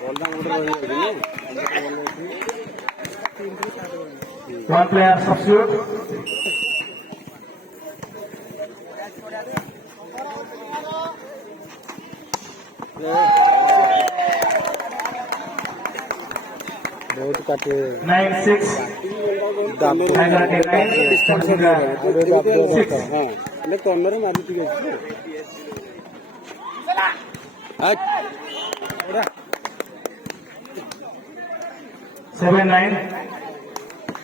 One player substitute. बहुत काटे 9-6. Corner मारी ठीक है 7-9.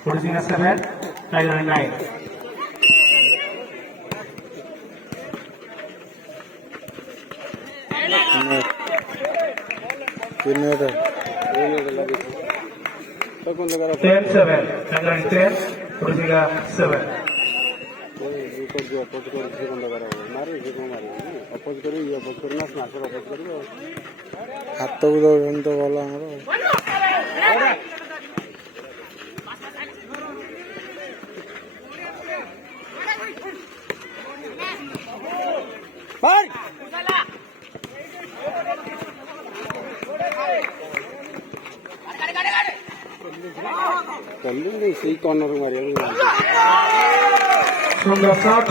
Producing a 7. Tiger 9. तो कौन लगा 10-7. Tiger 10. Producing a 7. हाथ को दौड़न तो भल कल से कॉर्नर मारे सुंदर शॉट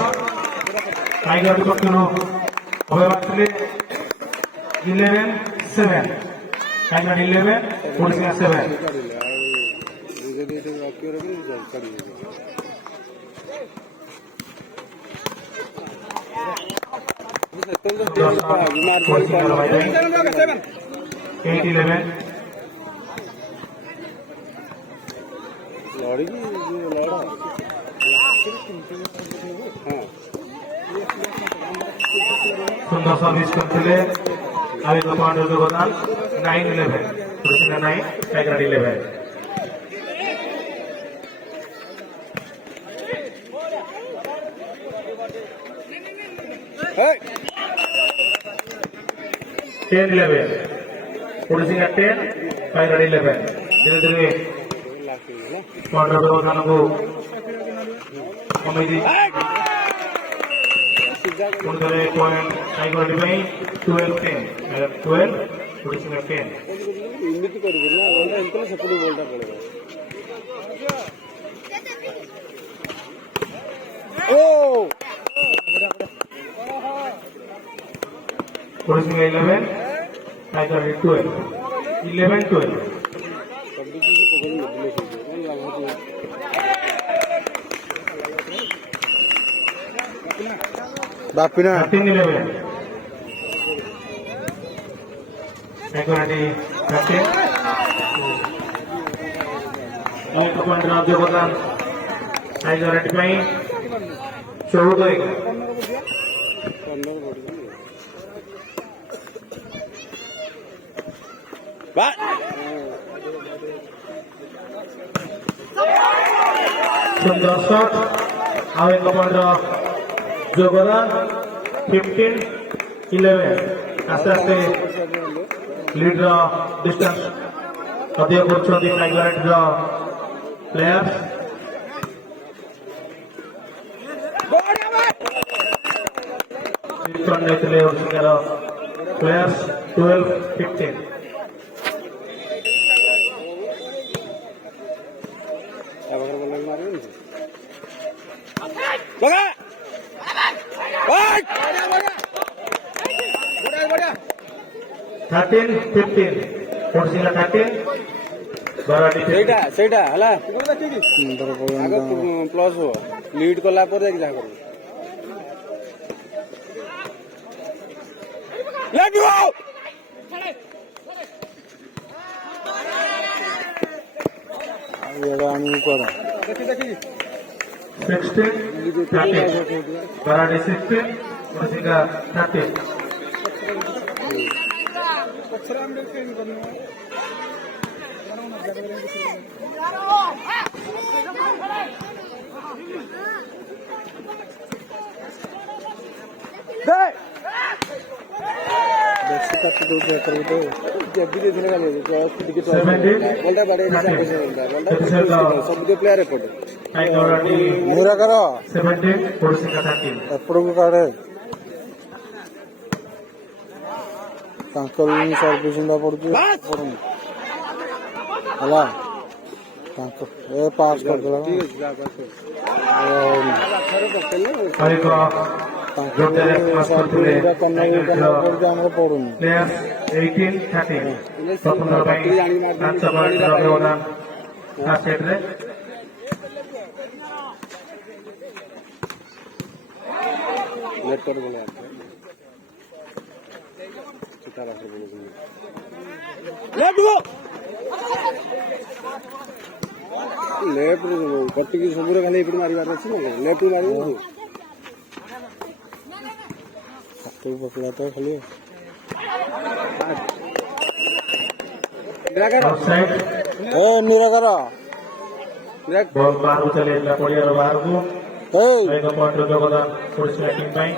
टाइगर पक्षରୁ હવે વાત કરીએ 11-7 टाइगर 11 पुलिसिंग 7 8-11 लड़ी लड़ा सुंदर सर्विस करते आगे कमांडर योगदान 9-11 पुलिसिंग 9 टाइगर 11 10-11 पुलिसिंग 10 टाइगर 11 धीरे धीरे कमांडर योगदान को कमी पुनः पॉइंट टाइगर 12-10 12 पुलिसिंग 10 इमिति करिबो ना ओंडा इनकले सपोर्ट बोलटा पड़ेगा ओ पुलिसिंग 11 टाइगर 12 11-12 सब चीज को पकड़ ले कौन लगा बापिना 13-11 टाइगर 13 और कमांडर योगदान टाइगर 14 कॉर्नर बोल बा सुंदर शॉट आगे कमांडर योगदान 15-11 आस्ते आस्ते लीड डिस्टेंस अधिक कर टाइगर प्लेयर्स प्लेयर्स 12-15 13-15 पुलिसिंग 13 ସେଇଟା ସେଇଟା ହେଲା ଆଗ ପ୍ଲସ୍ ହୁଅ ଲିଡ୍ କଲା ପରେ ଯାହା କରିବ ଆମକୁ କର 16-13 Baradi 16 पुलिसिंग 13 ସବୁ ପ୍ଲେୟାର ଏପଟେ मुरा करो 17 पुलिसिंग 13 ଏପଟକୁ କାଢେ ତାଙ୍କର ସର୍ଭିସିଂଟା ପଡୁଛି ପଡୁନି ହେଲା ତାଙ୍କ ଏ ପାସ୍ କରିଦେଲା ତାରିଖ ଯୋଉଟାରେ ପାସ୍ କରିଥିଲେ ଆମର ପଡୁନି ପ୍ଲେୟାର୍ସ 18-13 ପ୍ରଥମ ଥର ପାଇଁ ମ୍ୟାଚ୍ ବ୍ୟବଧାନ ଫାର୍ଷ୍ଟ ସେଟ୍ରେ କଟିକି ସବୁରେ ଖାଲି ଏପଟେ ମାରିବାର ଅଛି ନା ଲେଫ୍ଟ ମାରିବ ହାତକୁ ପକଡ଼ା ତ ଖାଲି ଅଫସାଇଡ୍ ଏ ନିରାକାର ବଲ୍ ବାହାରକୁ ଚାଲିଯାଇଥିଲା ପଡ଼ିଆର ବାହାରକୁ ଏଇ ଏକ ପଏଣ୍ଟର ଯୋଗଦାନ ଓଡ଼ିଶା ଟିମ୍ ପାଇଁ